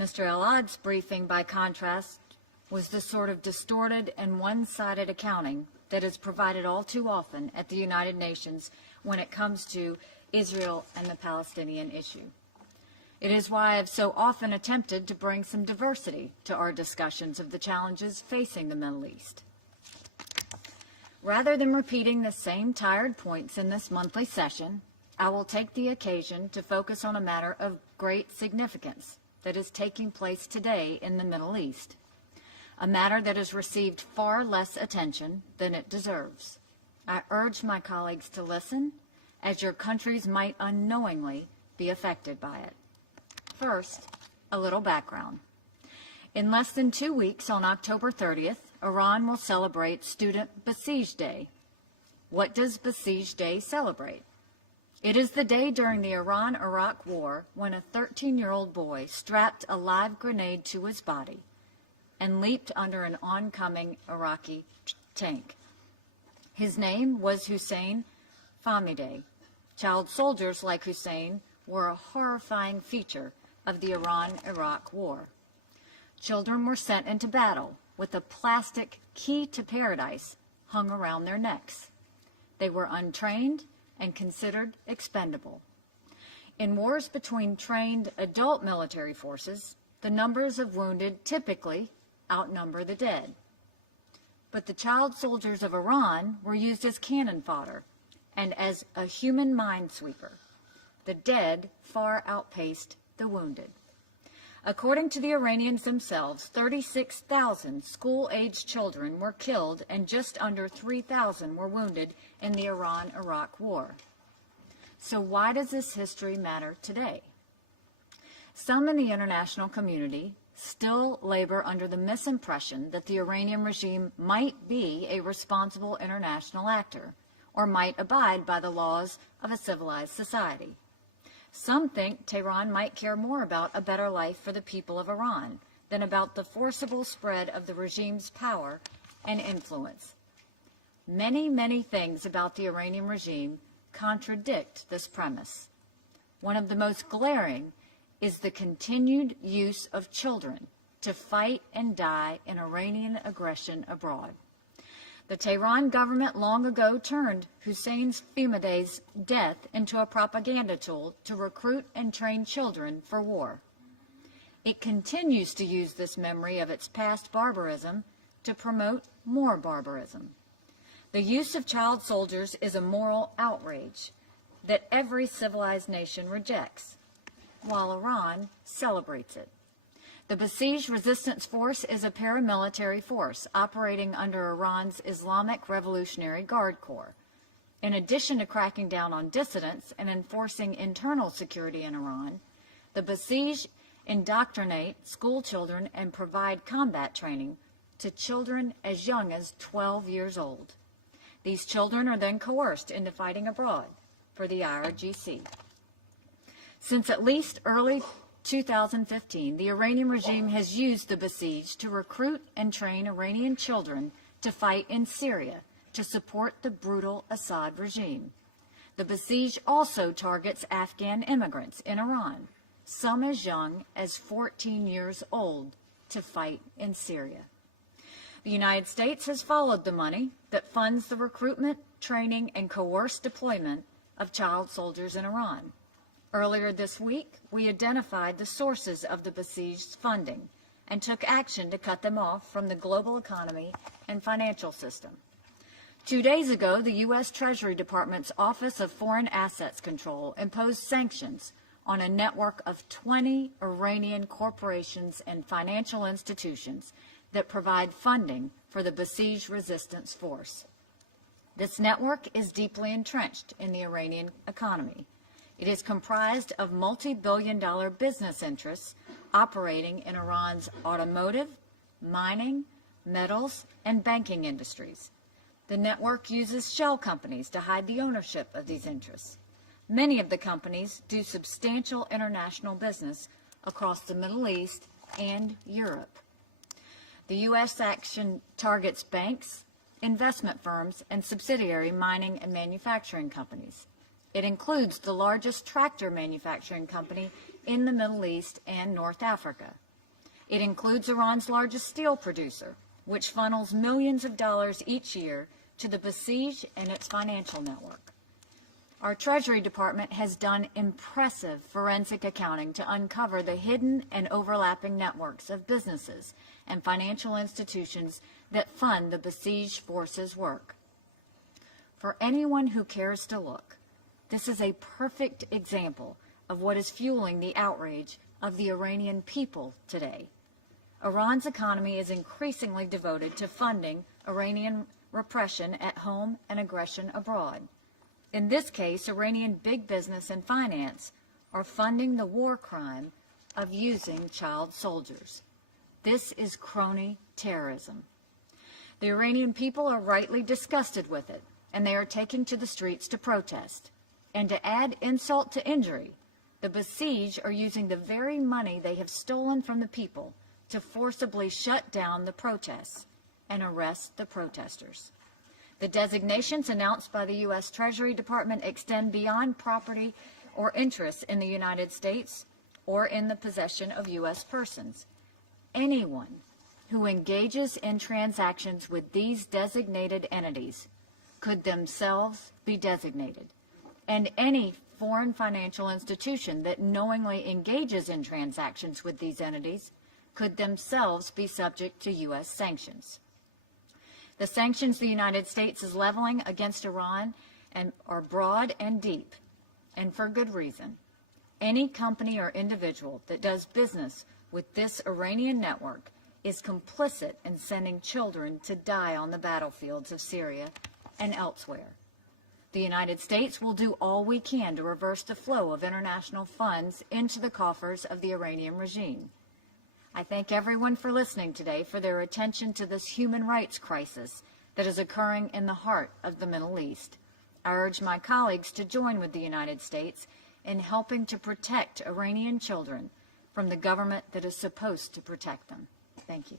Mr. El-Ad's briefing, by contrast, was the sort of distorted and one-sided accounting that is provided all too often at the United Nations when it comes to Israel and the Palestinian issue. It is why I have so often attempted to bring some diversity to our discussions of the challenges facing the Middle East. Rather than repeating the same tired points in this monthly session, I will take the occasion to focus on a matter of great significance that is taking place today in the Middle East, a matter that has received far less attention than it deserves. I urge my colleagues to listen, as your countries might unknowingly be affected by it. First, a little background. In less than 2 weeks, on October 30th, Iran will celebrate Student Besiege Day. What does Besiege Day celebrate? It is the day during the Iran-Iraq War when a 13-year-old boy strapped a live grenade to his body and leaped under an oncoming Iraqi tank. His name was Hussein Fahmideh. Child soldiers like Hussein were a horrifying feature of the Iran-Iraq War. Children were sent into battle with a plastic key to paradise hung around their necks. They were untrained and considered expendable. In wars between trained adult military forces, the numbers of wounded typically outnumber the dead. But the child soldiers of Iran were used as cannon fodder and as a human minesweeper. The dead far outpaced the wounded. According to the Iranians themselves, 36,000 school-aged children were killed and just under 3,000 were wounded in the Iran-Iraq War. So why does this history matter today? Some in the international community still labor under the misimpression that the Iranian regime might be a responsible international actor or might abide by the laws of a civilized society. Some think Tehran might care more about a better life for the people of Iran than about the forcible spread of the regime's power and influence. Many things about the Iranian regime contradict this premise. One of the most glaring is the continued use of children to fight and die in Iranian aggression abroad. The Tehran government long ago turned Hussein Fahmideh's death into a propaganda tool to recruit and train children for war. It continues to use this memory of its past barbarism to promote more barbarism. The use of child soldiers is a moral outrage that every civilized nation rejects, while Iran celebrates it. The Besieged Resistance Force is a paramilitary force operating under Iran's Islamic Revolutionary Guard Corps. In addition to cracking down on dissidents and enforcing internal security in Iran, the Besieged indoctrinate school children and provide combat training to children as young as 12 years old. These children are then coerced into fighting abroad for the IRGC. Since at least early 2015, the Iranian regime has used the besieged to recruit and train Iranian children to fight in Syria to support the brutal Assad regime. The besieged also targets Afghan immigrants in Iran, some as young as 14 years old, to fight in Syria. The United States has followed the money that funds the recruitment, training, and coerced deployment of child soldiers in Iran. Earlier this week, we identified the sources of the besieged funding and took action to cut them off from the global economy and financial system. 2 days ago, the U.S. Treasury Department's Office of Foreign Assets Control imposed sanctions on a network of 20 Iranian corporations and financial institutions that provide funding for the besieged resistance force. This network is deeply entrenched in the Iranian economy. It is comprised of multi-billion-dollar business interests operating in Iran's automotive, mining, metals, and banking industries. The network uses shell companies to hide the ownership of these interests. Many of the companies do substantial international business across the Middle East and Europe. The U.S. action targets banks, investment firms, and subsidiary mining and manufacturing companies. It includes the largest tractor manufacturing company in the Middle East and North Africa, It includes Iran's largest steel producer, which funnels millions of dollars each year to the Basij and its financial network. Our Treasury Department has done impressive forensic accounting to uncover the hidden and overlapping networks of businesses and financial institutions that fund the Basij forces' work. For anyone who cares to look, this is a perfect example of what is fueling the outrage of the Iranian people today. Iran's economy is increasingly devoted to funding Iranian repression at home and aggression abroad. In this case, Iranian big business and finance are funding the war crime of using child soldiers. This is crony terrorism. The Iranian people are rightly disgusted with it, and they are taking to the streets to protest. And to add insult to injury, the Basij are using the very money they have stolen from the people to forcibly shut down the protests and arrest the protesters. The designations announced by the U.S. Treasury Department extend beyond property or interests in the United States or in the possession of U.S. persons. Anyone who engages in transactions with these designated entities could themselves be designated, and any foreign financial institution that knowingly engages in transactions with these entities could themselves be subject to U.S. sanctions. The sanctions the United States is leveling against Iran are broad and deep, and for good reason. Any company or individual that does business with this Iranian network is complicit in sending children to die on the battlefields of Syria and elsewhere. The United States will do all we can to reverse the flow of international funds into the coffers of the Iranian regime. I thank everyone for listening today for their attention to this human rights crisis that is occurring in the heart of the Middle East. I urge my colleagues to join with the United States in helping to protect Iranian children from the government that is supposed to protect them. Thank you.